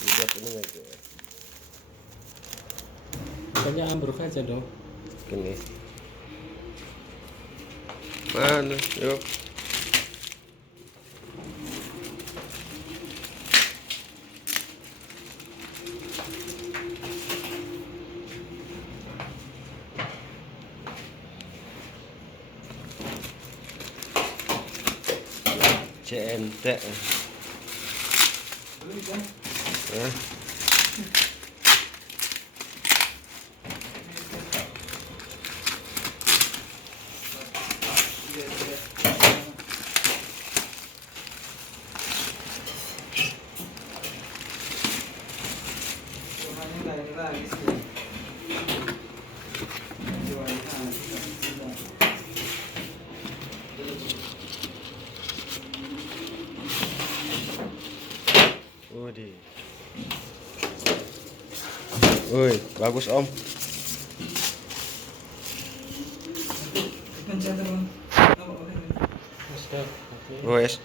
Buat ini aja. Banyak ambruk aja dong. Gini. Mana? Yuk. CNT. Hah? Waduh. Woi, bagus Om. Wes.